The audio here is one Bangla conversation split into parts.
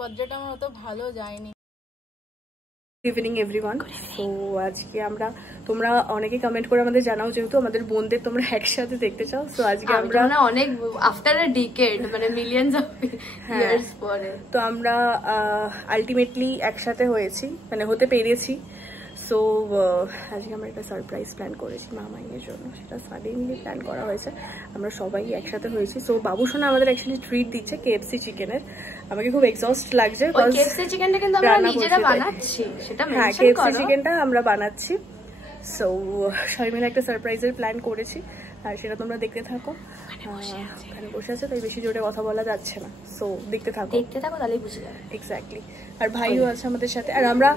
বার্থডেটা আমার অত ভালো যায়নি। Evening everyone. তো আজকে আমরা, তোমরা অনেকে কমেন্ট করে আমাদের জানাও যেহেতু আমাদের বোনদের তোমরা একসাথে দেখতে চাও। তো আজকে আমরা অনেক আফটার আ ডিকেড মানে মিলিয়নস অফ ইয়ার্স পরে তো আমরা আলটিমেটলি একসাথে হয়েছি, মানে হতে পেরেছি। সো আজকে আমরা একটা সারপ্রাইজ প্ল্যান করেছি মামাইয়ের জন্য, সেটা সাডেনলি প্ল্যান করা হয়েছে। আমরা সবাই একসাথে হয়েছি। সো বাবুসোনা আমাদের অ্যাকচুয়ালি ট্রিট দিচ্ছে KFC চিকেনের। আমাকে খুব এক্সস্ট লাগছে। KFC চিকেনটা কিন্তু আমরা নিজেরা বানাচ্ছি, সেটা মেনশন করো। KFC চিকেনটা আমরা বানাচ্ছি। সো সবাই মিলে একটা সারপ্রাইজের প্ল্যান করেছি, আর সেটা তোমরা দেখতে থাকো। ওখানে বসে আছে তাই বেশি জোরে কথা বলা যাচ্ছে না। সো দেখতে থাকো তাহলেই বুঝে যাবে। এক্স্যাক্টলি। আর ভাইও আছে আমাদের সাথে, আর আমরা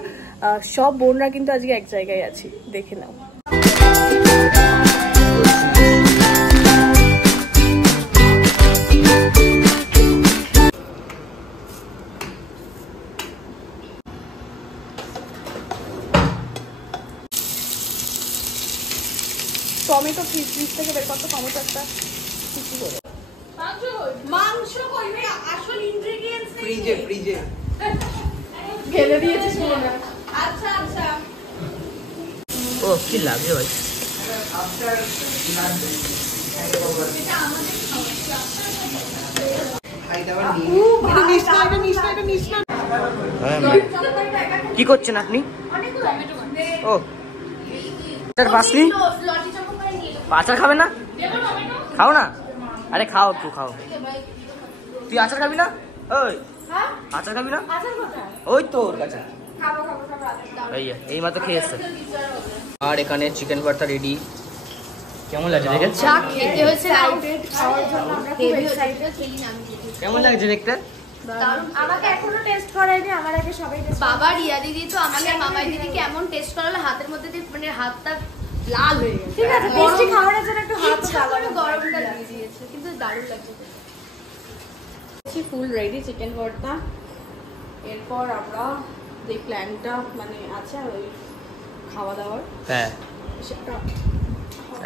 সব বোনরা কিন্তু আজকে এক জায়গায় আছি, দেখে নাও। টমেটো ফ্রিজ থেকে বের করতো, টমেটো একটা কিছু করে মাংস কইবে আসল ইনগ্রেডিয়েন্টস ফ্রিজে ফেলে দিয়েছিস মনে। আচ্ছা আচ্ছা, ও কি লাগে ভাই। কি করছেন আপনি? ও আচার খাবে না? খাও না, আরে খাও একটু খাও। তুই আচার খাবি না? ওই আচার খাবি না? ওই তো ওর কাছে এই মাত্র খেয়ে এসছে। আর এখানে চিকেন ভর্তা রেডি। কেমন লাগছে দেখে? কেমন লাগছে দেখতে? আমাকে এখনো টেস্ট করায়নি, আমার আগে সবাই বাবা রিয়া দিদি তো আমাকে মামাই দিদি কেমন টেস্ট করালো, হাতের মধ্যে দিয়ে মানে হাতটা লাল হয়ে গেছে। ঠিক আছে, টেস্টি খাবারের জন্য একটু হাত গরমটা দিয়ে দিয়েছে, কিন্তু দারুণ লাগছে। ফুল রেডি চিকেন ভর্তা। এরপর আমরা যে প্ল্যানটা মানে আছে ওই খাওয়া দাওয়ার, হ্যাঁ সেটা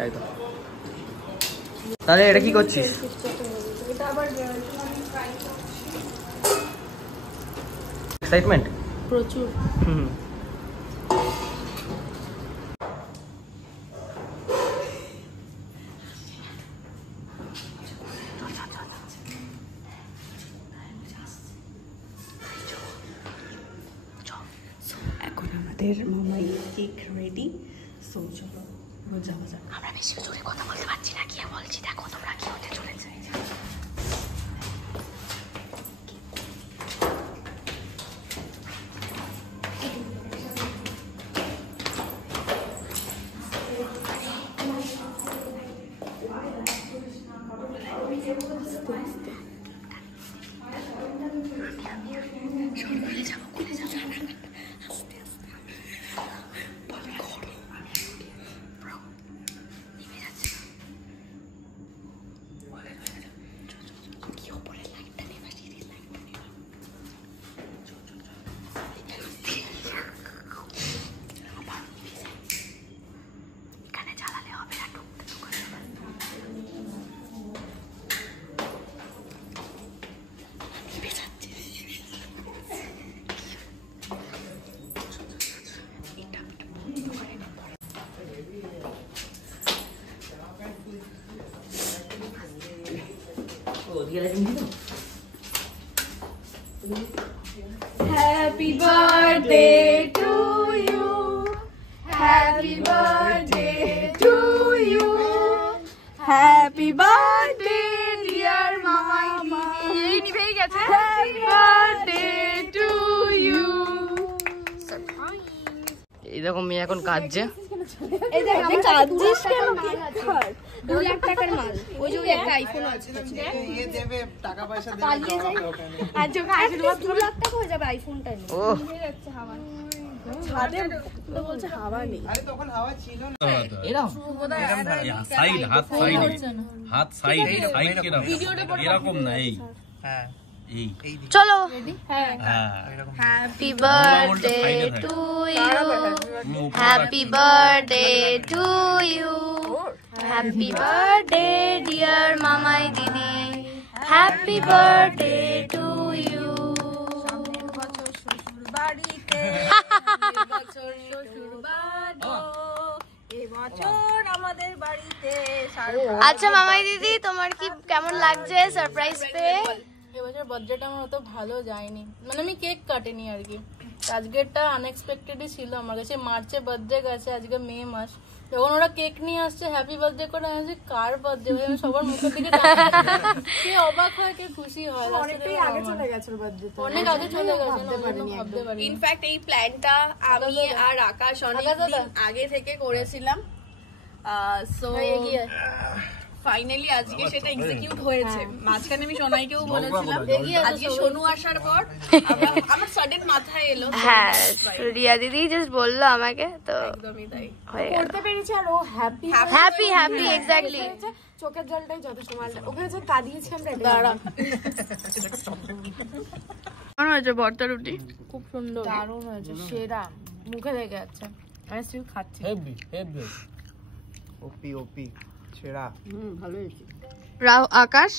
একদম। তাহলে এটা কি করছিস? এটা আবার এক্সাইটমেন্ট প্রচুর। এখন আমাদের মামাই কেক রেডি। সো চলো যাওয়া যাক। আমরা বেশি জোরে কথা বলতে পারছি না, কি বলছি দেখো তোমরা কি হতে চলেছে। Happy birthday to you, happy birthday to you, happy birthday dear mama, এই নিভেই গেছে। Happy birthday to you। এই দেখো মেয়ে এখন কাঁদছে। এই দেখ আমি কাঁদছিস কেন? 2 লাখ টাকার মাল, ওই যে একটা আইফোন আছে, ये देবে টাকা পয়সা দেবে পালিয়ে যাই। আর যখন আইফোন 2 লাখ টাকা হয়ে যাবে আইফোনটা নিয়ে। ও নিয়ে যাচ্ছে হাওয়া ছাদে তো বলছে হাওয়া নেই। আরে তখন হাওয়া ছিল না। এরকম সাইড হাত সাইড হাত সাইড সাইড এরকম না এই হ্যাঁ চলো happy birthday to you happy birthday to you happy birthday dear Mamai দিদি হ্যাপি বার্থডে টু ইউ বাড়িতে এবছর শ্বশুর বাড়ি এবছর আমাদের বাড়িতে আচ্ছা মামাই দিদি তোমার কি কেমন লাগছে সারপ্রাইজ পেয়ে? এবছর বার্থডেটা আমার অত ভালো যায়নি, মানে আমি কেক কাটিনি আর কি। আজকেরটা আনএক্সপেক্টেডই ছিল আমার কাছে। মার্চে বার্থডে গেছে, আজকে মে মাস। যখন ওরা কেক নিয়ে আসছে হ্যাপি বার্থডে করে, আমি কার বার্থডে ভাই, আমি সবার মুখের দিকে কে অবাক হয় কে খুশি হয়। অনেকটাই আগে চলে গেছে বার্থডে, অনেক আগে চলে গেছে, ভাবতে পারি। ইনফ্যাক্ট এই প্ল্যানটা আমি আর আকাশ অনেক আগে থেকে করেছিলাম। সো ফাইনালি আজকে সেটা এক্সিকিউট হয়েছে। মাঝখানে আমি সোনাইকেও বলেছিলাম, আজকে সোনু আসার পর আমার সাডেন মাথায় এলো। হ্যাঁ রিয়া দিদি জাস্ট বললো আমাকে, তো একদমই তাই হয়ে গেল। করতে পেরেছি আর ও হ্যাপি হ্যাপি এক্স্যাক্টলি। চোখের জলটাই যথেষ্ট। মালটা ওখানে যে কাঁদিয়েছি আমরা। দাঁড়া, কেমন হয়েছে ভর্তা রুটি? খুব সুন্দর, দারুণ হয়েছে, সেরা, মুখে লেগে যাচ্ছে। আমি স্টিল খাচ্ছি। হেভি হেভি ওপি ওপি ছেড়া। ভালো হয়েছে। আকাশ